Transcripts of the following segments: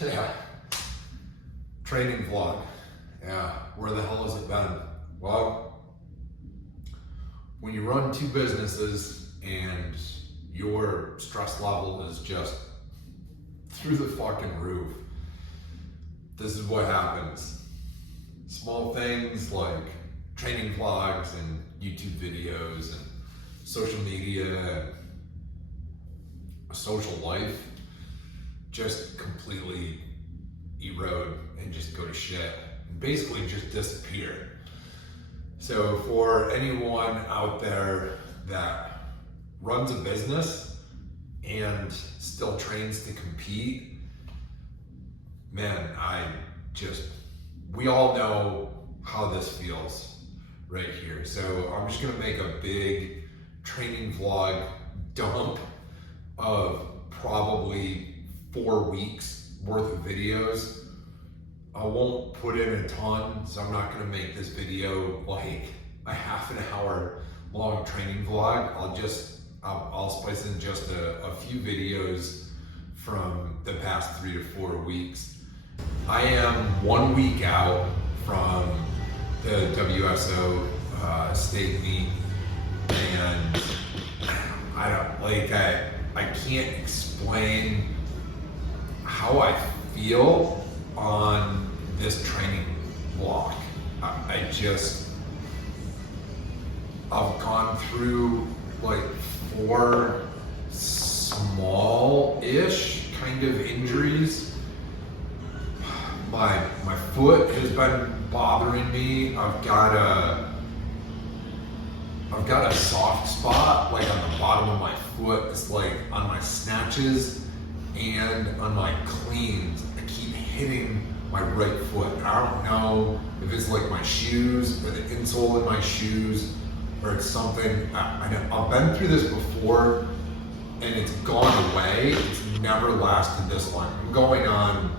Yeah. Training vlog. Yeah. Where the hell has it been? Well, when you run two businesses and your stress level is just through the fucking roof, this is what happens. Small things like training vlogs and YouTube videos and social media and a social life just completely erode and just go to shit and basically just disappear. So for anyone out there that runs a business and still trains to compete, man, we all know how this feels right here. So I'm just gonna make a big training vlog dump of probably 4 weeks worth of videos. I won't put in a ton, so I'm not gonna make this video like a half an hour long training vlog. I'll spice in just a few videos from the past 3 to 4 weeks. I am 1 week out from the WSO state meet, and I can't explain how I feel on this training block. I've gone through like 4 small-ish kind of injuries. My foot has been bothering me. I've got a soft spot like on the bottom of my foot. It's like on my snatches and on my cleans. I keep hitting my right foot. I don't know if it's like my shoes or the insole in my shoes or it's something. I've been through this before and it's gone away. It's never lasted this long. I'm going on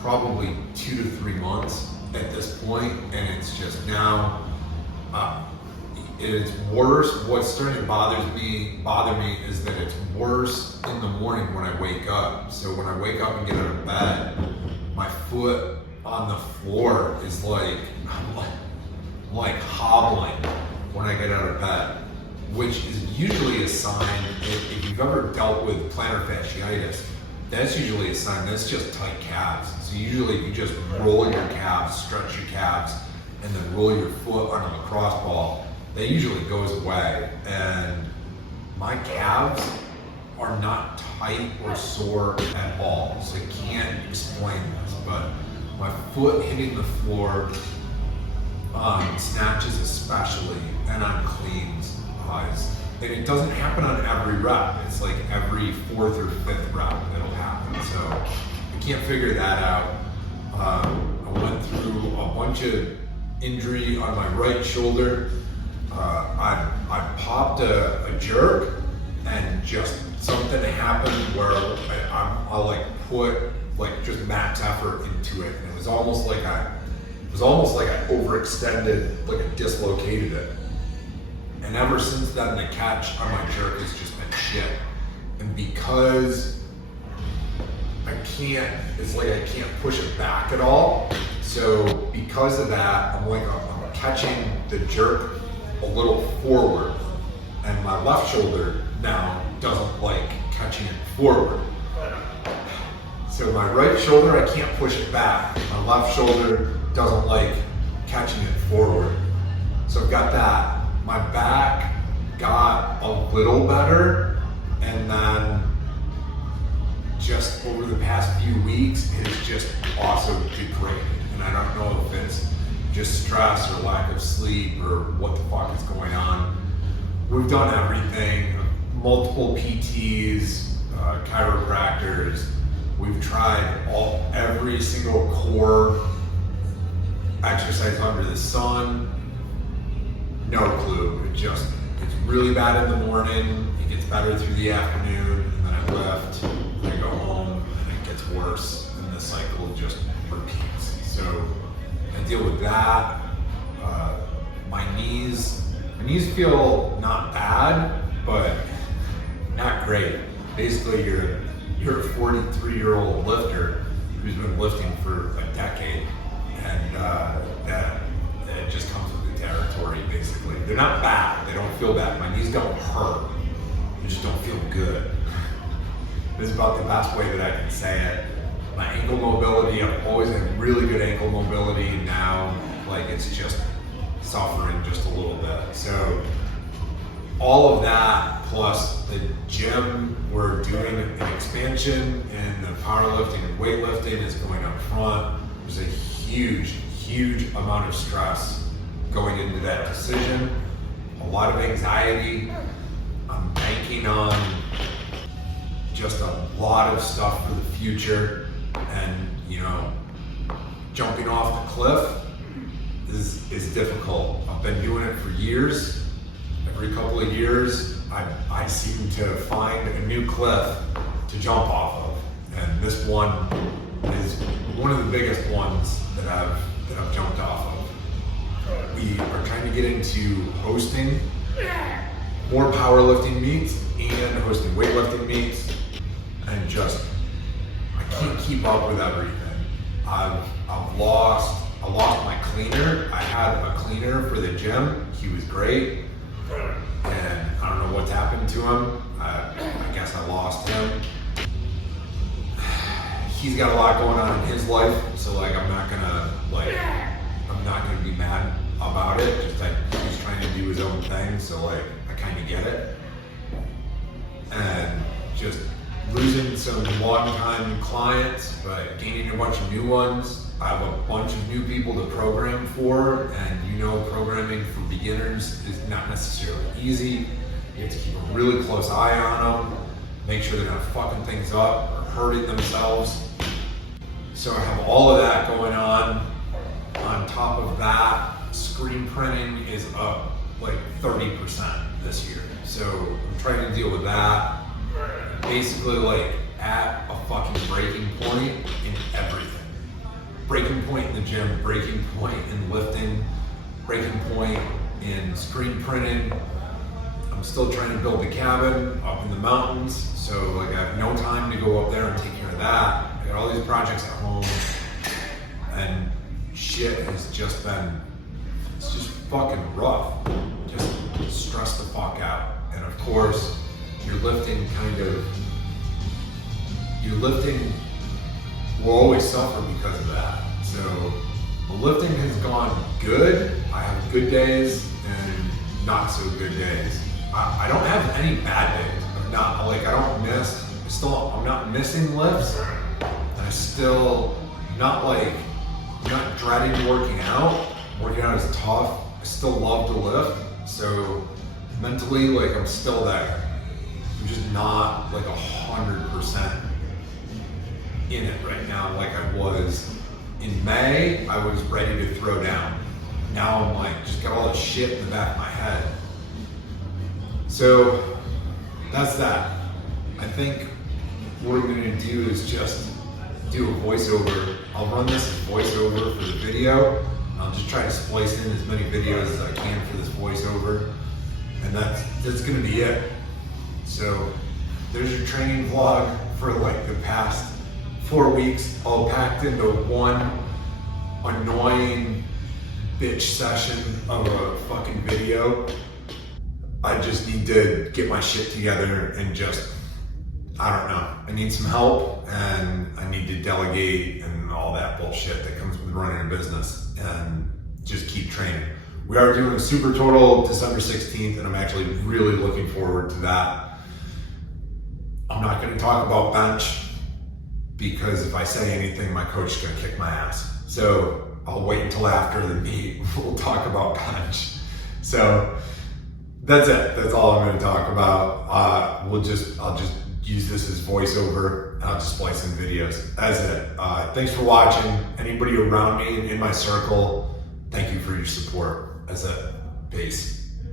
probably 2 to 3 months at this point, and it's just now, it's worse. What's starting to bother me is that it's worse in the morning when I wake up. So when I wake up and get out of bed, my foot on the floor is like hobbling when I get out of bed, which is usually a sign, if you've ever dealt with plantar fasciitis, that's usually a sign that's just tight calves. So usually you just roll your calves, stretch your calves, and then roll your foot on a lacrosse ball, that usually goes away. And my calves are not tight or sore at all. So I can't explain this, but my foot hitting the floor on snatches especially, and on cleans, and it doesn't happen on every rep. It's like every 4th or 5th rep it'll happen. So I can't figure that out. I went through a bunch of injury on my right shoulder. I popped a jerk, and just something happened where I'll like put like just max effort into it, and it was almost like I overextended, like I dislocated it. And ever since then, the catch on my jerk has just been shit. And because it's like I can't push it back at all. So because of that, I'm catching the jerk a little forward. And my left shoulder now doesn't like catching it forward. So my right shoulder, I can't push it back. My left shoulder doesn't like catching it forward. So I've got that. My back got a little better, and then just over the past few weeks, it's just also degraded. And I don't know if it's just stress or lack of sleep or what the fuck is going on. We've done everything, multiple PTs, chiropractors. We've tried every single core exercise under the sun. No clue. It's really bad in the morning, it gets better through the afternoon, and then I lift, and I go home, and it gets worse, and the cycle just repeats. So I deal with that. My knees feel not bad, but not great. Basically, you're a 43-year-old lifter, who's been lifting for a decade, and that it just comes with the territory, basically. They're not bad, they don't feel bad. My knees don't hurt, they just don't feel good. This is about the best way that I can say it. My ankle mobility, I've always had really good ankle mobility, and now like it's just suffering just a little bit. So all of that plus the gym, we're doing an expansion, and the powerlifting and weightlifting is going up front. There's a huge amount of stress going into that decision, a lot of anxiety. I'm banking on just a lot of stuff for the future, and you know, jumping off the cliff is difficult. I've been doing it for years. Every couple of years, I seem to find a new cliff to jump off of, and this one is one of the biggest ones that I've jumped off of. We are trying to get into hosting more powerlifting meets and hosting weightlifting meets, and just I can't keep up with everything. I lost my cleaner. I had a cleaner for the gym. He was great, and I don't know what's happened to him. I guess I lost him. He's got a lot going on in his life, so like I'm not gonna be mad about it. Just like he's trying to do his own thing, so like I kind of get it. And just losing some long-time clients, but gaining a bunch of new ones. I have a bunch of new people to program for, and you know, programming for beginners is not necessarily easy. You have to keep a really close eye on them, make sure they're not fucking things up or hurting themselves. So I have all of that going on. On top of that, screen printing is up like 30% this year. So I'm trying to deal with that. Basically like at a fucking breaking point in everything. Breaking point in the gym, breaking point in lifting, breaking point in screen printing. I'm still trying to build the cabin up in the mountains, so like I have no time to go up there and take care of that. I got all these projects at home, and shit has just been, it's just fucking rough. Just stress the fuck out. And of course, your lifting will always suffer because of that. So the lifting has gone good. I have good days and not so good days. I don't have any bad days. I'm not missing lifts. And not dreading working out. Working out is tough. I still love to lift. So mentally, like I'm still there. I'm just not like 100% in it right now like I was in May. I was ready to throw down. Now I'm like, just got all this shit in the back of my head. So that's that. I think what I'm gonna do is just do a voiceover. I'll run this as voiceover for the video. I'll just try to splice in as many videos as I can for this voiceover. And that's gonna be it. So there's your training vlog for like the past 4 weeks, all packed into one annoying bitch session of a fucking video. I just need to get my shit together and just, I don't know. I need some help, and I need to delegate and all that bullshit that comes with running a business, and just keep training. We are doing a Super Total December 16th, and I'm actually really looking forward to that. I'm not gonna talk about bench, because if I say anything, my coach is gonna kick my ass. So I'll wait until after the meet. We'll talk about bench. So that's it. That's all I'm gonna talk about. I'll just use this as voiceover, and I'll just splice in videos. That's it. Thanks for watching. Anybody around me in my circle, thank you for your support. That's it. Peace.